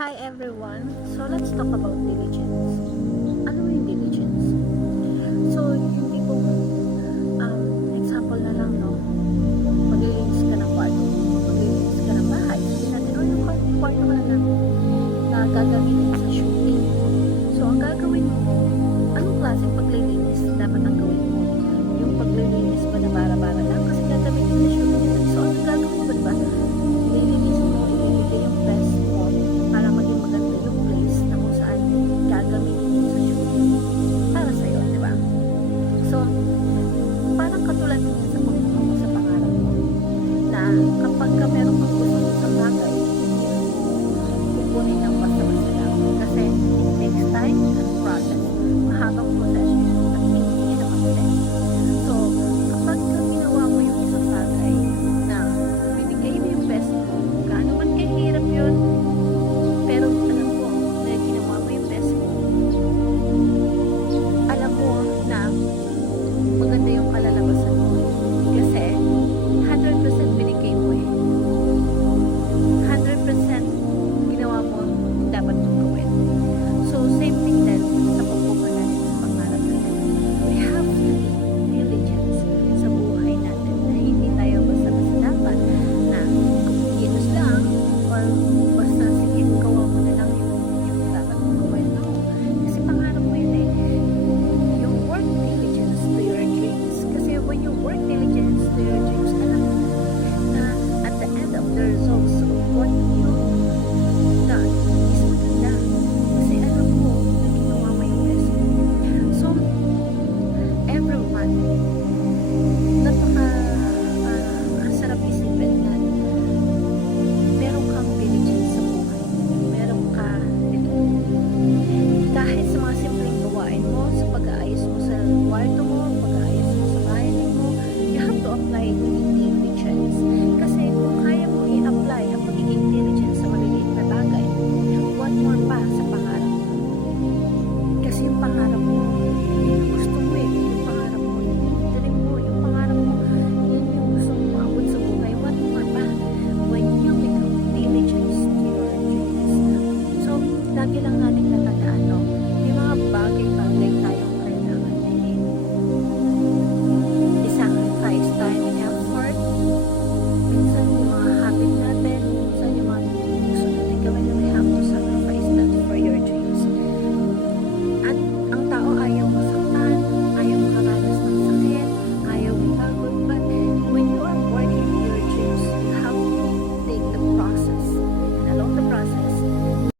Hi everyone! So let's talk about diligence. Ano yung diligence? So yung tipong example na lang, no? Maglilinis ka ng kwarto, maglilinis ka ng bahay. Sabihin natin, oh yung kwarto ka na gagamitin sa shooting. So ang gagawin mo, anong klaseng paglilinis dapat ang gawin mo?